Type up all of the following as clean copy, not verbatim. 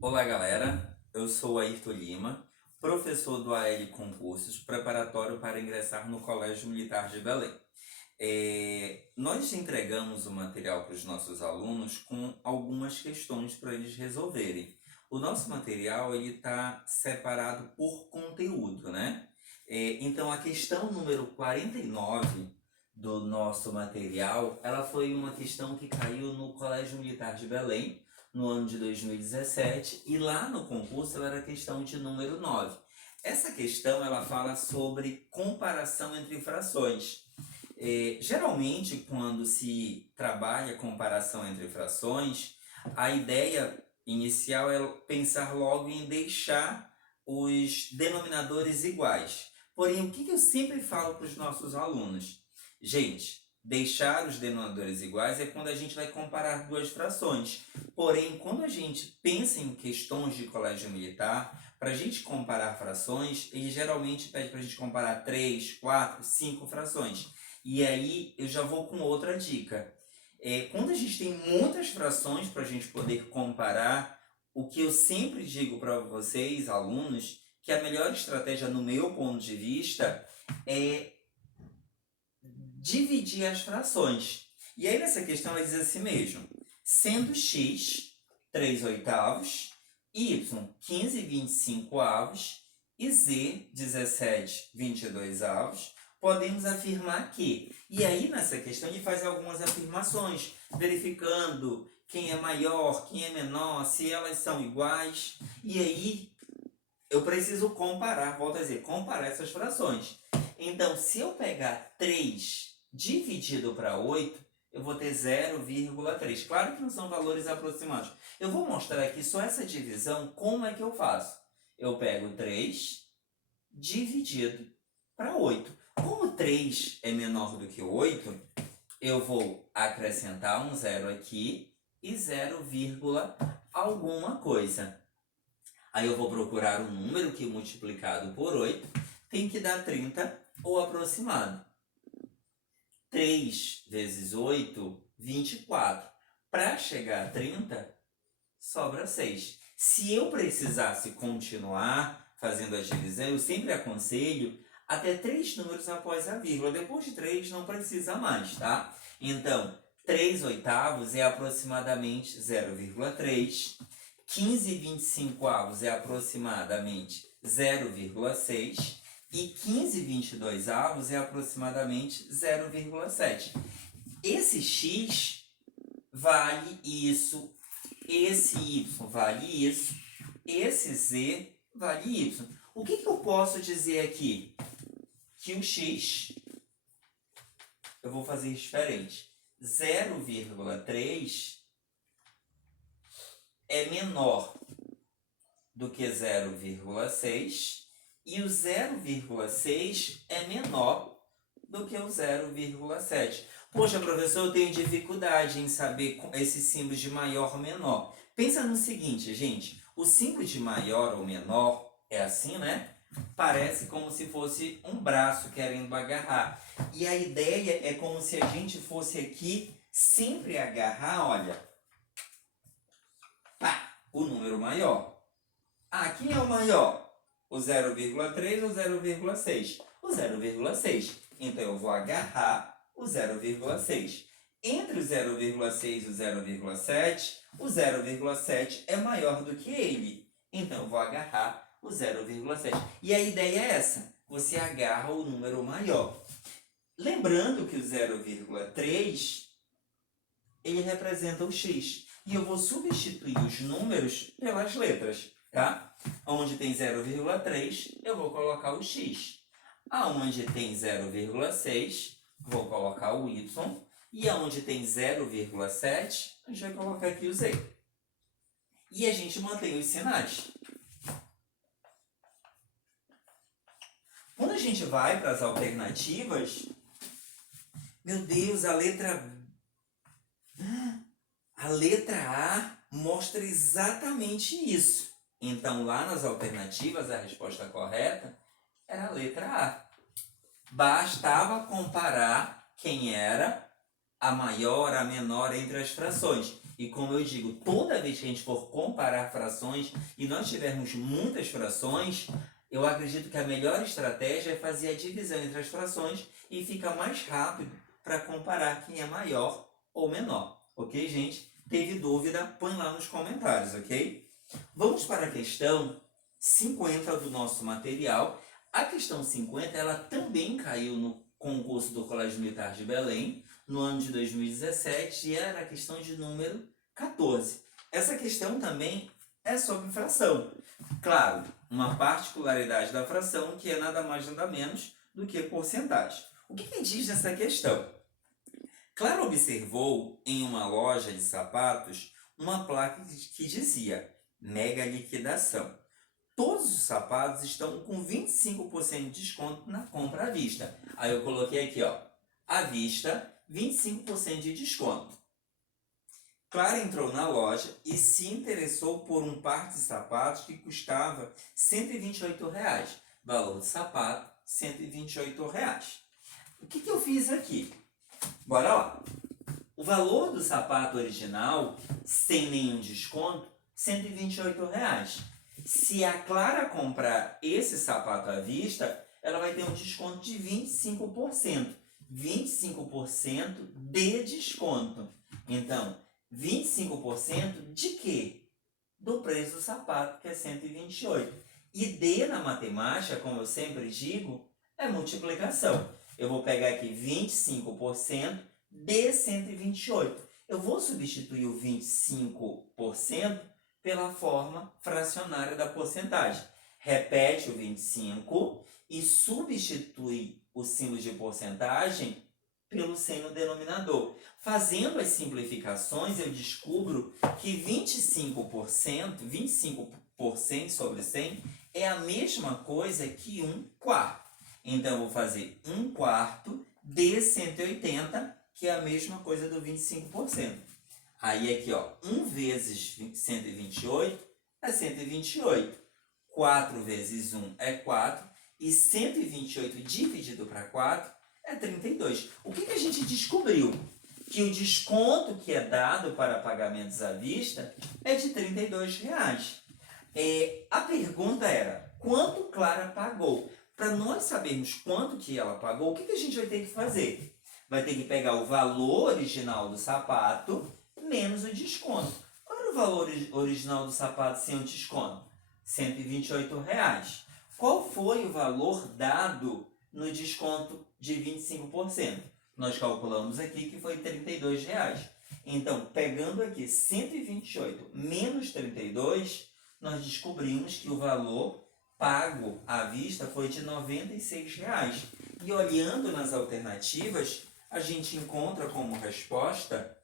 Olá, galera. Eu sou o Ayrton Lima, professor do AL Concursos, preparatório para ingressar no Colégio Militar de Belém. Nós entregamos o material para os nossos alunos com algumas questões para eles resolverem. O nosso material ele está separado por conteúdo, né? Então, a questão número 49 do nosso material, ela foi uma questão que caiu no Colégio Militar de Belém, no ano de 2017, e lá no concurso ela era a questão de número 9. Essa questão ela fala sobre comparação entre frações. Geralmente, quando se trabalha comparação entre frações, a ideia inicial é pensar logo em deixar os denominadores iguais. Porém, o que eu sempre falo para os nossos alunos? Gente, deixar os denominadores iguais é quando a gente vai comparar duas frações. Porém, quando a gente pensa em questões de colégio militar, para a gente comparar frações, ele geralmente pede para a gente comparar 3, 4, 5 frações. E aí eu já vou com outra dica. Quando a gente tem muitas frações para a gente poder comparar, o que eu sempre digo para vocês, alunos, que a melhor estratégia, no meu ponto de vista, é dividir as frações. E aí nessa questão ela diz assim mesmo: sendo x 3 oitavos, y 15,25 avos e z 17,22 avos, podemos afirmar que. E aí nessa questão ele faz algumas afirmações, verificando quem é maior, quem é menor, se elas são iguais. E aí eu preciso comparar, volto a dizer, comparar essas frações. Então, se eu pegar 3 dividido para 8, eu vou ter 0,3. Claro que não são valores aproximados. Eu vou mostrar aqui só essa divisão, como é que eu faço. Eu pego 3 dividido para 8. Como 3 é menor do que 8, eu vou acrescentar um zero aqui e 0, alguma coisa. Aí eu vou procurar um número que multiplicado por 8 tem que dar 30 ou aproximado. 3 vezes 8, 24. Para chegar a 30, sobra 6. Se eu precisasse continuar fazendo a divisão, eu sempre aconselho até 3 números após a vírgula. Depois de 3 não precisa mais, tá? Então, 3 oitavos é aproximadamente 0,3. 15,25 avos é aproximadamente 0,6 e 15,22 avos é aproximadamente 0,7. Esse x vale isso, esse y vale isso, esse z vale y. O que eu posso dizer aqui? Que o x, eu vou fazer diferente, 0,3 é menor do que 0,6 e o 0,6 é menor do que o 0,7. Poxa, professor, eu tenho dificuldade em saber esses símbolos de maior ou menor. Pensa no seguinte, gente. O símbolo de maior ou menor é assim, né? Parece como se fosse um braço querendo agarrar. E a ideia é como se a gente fosse aqui sempre agarrar, olha, pá, o número maior. Ah, quem é o maior? O 0,3 ou 0,6? O 0,6. Então eu vou agarrar o 0,6. Entre o 0,6 e o 0,7, o 0,7 é maior do que ele. Então eu vou agarrar o 0,7. E a ideia é essa: você agarra o número maior. Lembrando que o 0,3 ele representa o x. E eu vou substituir os números pelas letras, tá? Onde tem 0,3, eu vou colocar o x. Aonde tem 0,6, vou colocar o y. E aonde tem 0,7, a gente vai colocar aqui o z. E a gente mantém os sinais. Quando a gente vai para as alternativas, meu Deus, a letra A mostra exatamente isso. Então, lá nas alternativas, a resposta correta era a letra A. Bastava comparar quem era a maior, a menor entre as frações. E como eu digo, toda vez que a gente for comparar frações e nós tivermos muitas frações, eu acredito que a melhor estratégia é fazer a divisão entre as frações e fica mais rápido para comparar quem é maior ou menor. Ok, gente? Teve dúvida? Põe lá nos comentários, ok? Vamos para a questão 50 do nosso material. A questão 50, ela também caiu no concurso do Colégio Militar de Belém, no ano de 2017, e era a questão de número 14. Essa questão também é sobre fração. Claro, uma particularidade da fração que é nada mais nada menos do que porcentagem. O que diz nessa questão? Clara observou em uma loja de sapatos uma placa que dizia mega liquidação. Todos os sapatos estão com 25% de desconto na compra à vista. Aí eu coloquei aqui, ó, à vista, 25% de desconto. Clara entrou na loja e se interessou por um par de sapatos que custava R$ 128. Valor do sapato, R$ 128. O que eu fiz aqui? Bora lá. O valor do sapato original, sem nenhum desconto, R$ 128. Se a Clara comprar esse sapato à vista, ela vai ter um desconto de 25%. 25% de desconto. Então, 25% de quê? Do preço do sapato, que é 128. E D na matemática, como eu sempre digo, é multiplicação. Eu vou pegar aqui 25% de 128. Eu vou substituir o 25% pela forma fracionária da porcentagem. Repete o 25 e substitui o símbolo de porcentagem pelo 100 no denominador. Fazendo as simplificações, eu descubro que 25% sobre 100 é a mesma coisa que 1/4. Então, eu vou fazer 1/4 de 180, que é a mesma coisa do 25%. Aí aqui, ó, 1 vezes 128 é 128. 4 vezes 1 é 4. E 128 dividido para 4 é 32. O que a gente descobriu? Que o desconto que é dado para pagamentos à vista é de R$ 32. A pergunta era, quanto Clara pagou? Para nós sabermos quanto que ela pagou, o que a gente vai ter que fazer? Vai ter que pegar o valor original do sapato menos o desconto. Qual era o valor original do sapato sem o desconto? R$ 128. Qual foi o valor dado no desconto de 25%? Nós calculamos aqui que foi R$ 32. Então, pegando aqui 128 menos 32, nós descobrimos que o valor pago à vista foi de R$ 96. E olhando nas alternativas, a gente encontra como resposta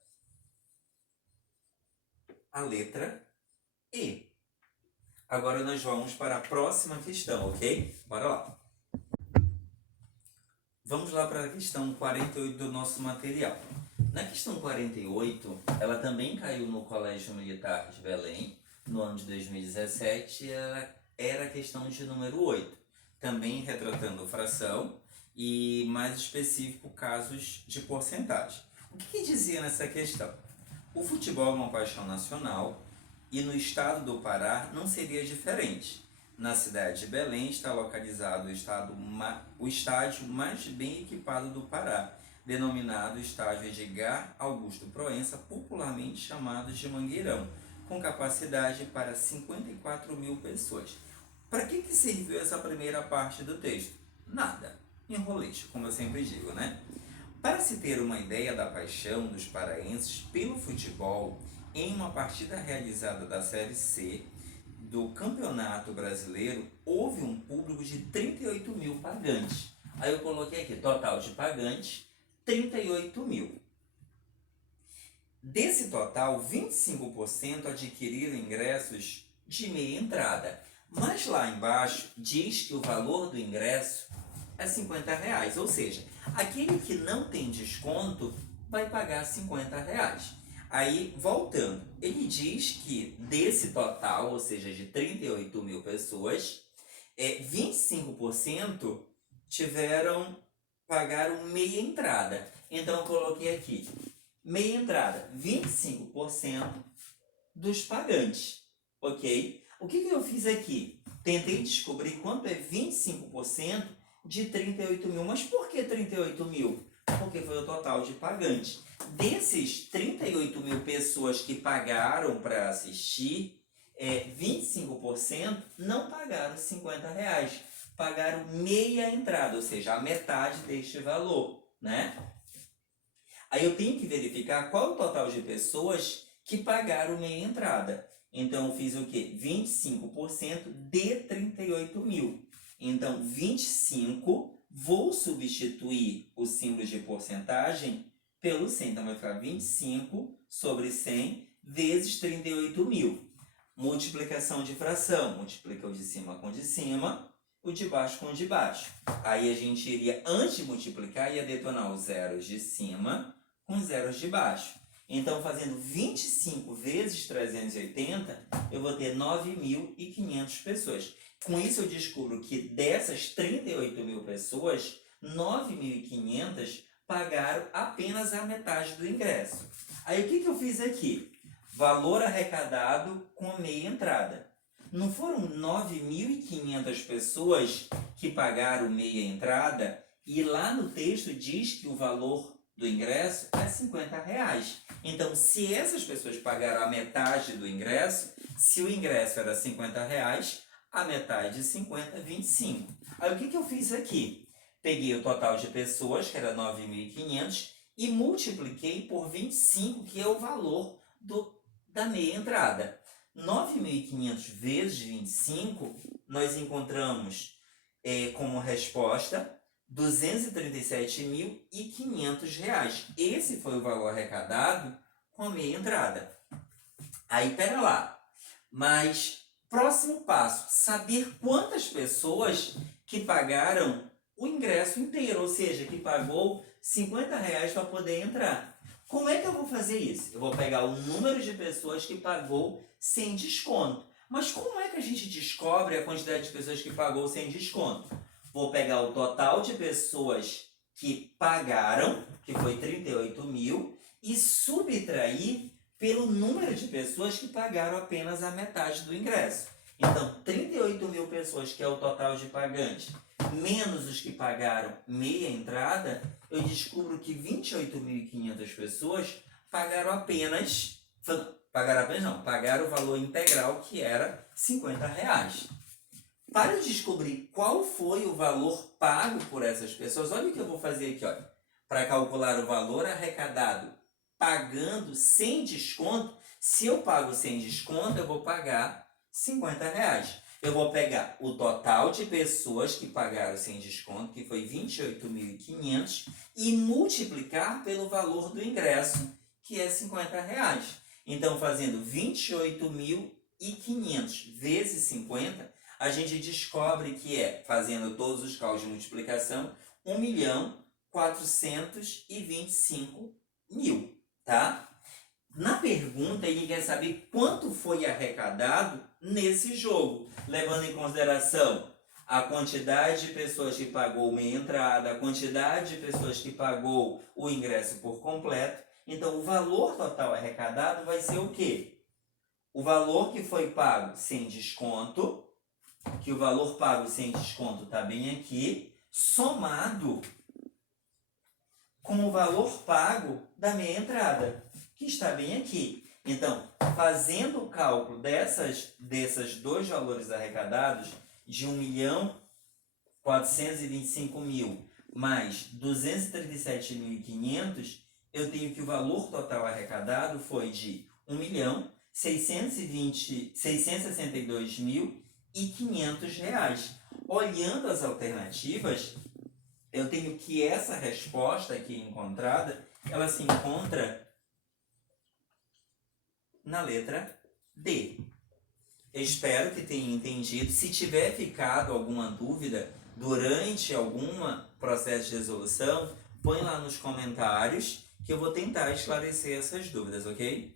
a letra E. Agora nós vamos para a próxima questão, ok? Bora lá. Vamos lá para a questão 48 do nosso material. Na questão 48, ela também caiu no Colégio Militar de Belém, no ano de 2017, ela era a questão de número 8, também retratando fração e, mais específico, casos de porcentagem. O que dizia nessa questão? O futebol é uma paixão nacional e no estado do Pará não seria diferente. Na cidade de Belém está localizado o estádio mais bem equipado do Pará, denominado Estádio Edgar Augusto Proença, popularmente chamado de Mangueirão, com capacidade para 54 mil pessoas. Para que serviu essa primeira parte do texto? Nada. Enroleixo, como eu sempre digo, né? Para se ter uma ideia da paixão dos paraenses pelo futebol, em uma partida realizada da Série C do Campeonato Brasileiro, houve um público de 38 mil pagantes. Aí eu coloquei aqui, total de pagantes, 38 mil. Desse total, 25% adquiriram ingressos de meia entrada. Mas lá embaixo diz que o valor do ingresso é R$ 50, ou seja, aquele que não tem desconto vai pagar R$ 50. Aí, voltando, ele diz que desse total, ou seja, de 38 mil pessoas, 25% pagaram meia entrada. Então, eu coloquei aqui, meia entrada, 25% dos pagantes, ok? O que eu fiz aqui? Tentei descobrir quanto é 25% de 38 mil. Mas por que 38 mil? Porque foi o total de pagantes. Desses 38 mil pessoas que pagaram para assistir, 25% não pagaram R$50, pagaram meia entrada, ou seja, a metade deste valor, né? Aí eu tenho que verificar qual é o total de pessoas que pagaram meia entrada. Então eu fiz o quê? 25% de 38 mil. Então 25, vou substituir o símbolo de porcentagem pelo 100. Então vai ficar 25 sobre 100 vezes 38 mil. Multiplicação de fração, multiplica o de cima com o de cima, o de baixo com o de baixo. Aí a gente iria, antes de multiplicar, ia detonar os zeros de cima com os zeros de baixo. Então, fazendo 25 vezes 380, eu vou ter 9.500 pessoas. Com isso, eu descubro que dessas 38 mil pessoas, 9.500 pagaram apenas a metade do ingresso. Aí, o que eu fiz aqui? Valor arrecadado com meia entrada. Não foram 9.500 pessoas que pagaram meia entrada e lá no texto diz que o valor do ingresso é R$50. Então, se essas pessoas pagaram a metade do ingresso, se o ingresso era R$50, a metade de 50 é 25. Aí o que eu fiz aqui? Peguei o total de pessoas, que era 9.500, e multipliquei por 25, que é o valor da meia entrada. 9.500 vezes 25, nós encontramos como resposta R$237.500. Esse foi o valor arrecadado com a meia entrada. Aí, pera lá. Mas, próximo passo, saber quantas pessoas que pagaram o ingresso inteiro, ou seja, que pagou R$50 para poder entrar. Como é que eu vou fazer isso? Eu vou pegar o número de pessoas que pagou sem desconto. Mas como é que a gente descobre a quantidade de pessoas que pagou sem desconto? Vou pegar o total de pessoas que pagaram, que foi 38 mil, e subtrair pelo número de pessoas que pagaram apenas a metade do ingresso. Então, 38 mil pessoas, que é o total de pagantes, menos os que pagaram meia entrada, eu descubro que 28.500 pessoas pagaram pagaram o valor integral, que era R$50. Para eu descobrir qual foi o valor pago por essas pessoas, olha o que eu vou fazer aqui, olha. Para calcular o valor arrecadado pagando sem desconto, se eu pago sem desconto, eu vou pagar R$50. Eu vou pegar o total de pessoas que pagaram sem desconto, que foi 28.500, e multiplicar pelo valor do ingresso, que é R$50. Então, fazendo 28.500 vezes 50, a gente descobre que fazendo todos os cálculos de multiplicação, 1.425.000, tá? Na pergunta, ele quer saber quanto foi arrecadado nesse jogo, levando em consideração a quantidade de pessoas que pagou meia entrada, a quantidade de pessoas que pagou o ingresso por completo. Então, o valor total arrecadado vai ser o quê? O valor que foi pago sem desconto, que o valor pago sem desconto está bem aqui, somado com o valor pago da meia entrada, que está bem aqui. Então, fazendo o cálculo desses dois valores arrecadados, de 1.425.000 mais 237.500, eu tenho que o valor total arrecadado foi de 1.662.500. Olhando as alternativas, eu tenho que essa resposta aqui encontrada, ela se encontra na letra D. Eu espero que tenha entendido. Se tiver ficado alguma dúvida durante algum processo de resolução, põe lá nos comentários que eu vou tentar esclarecer essas dúvidas, ok?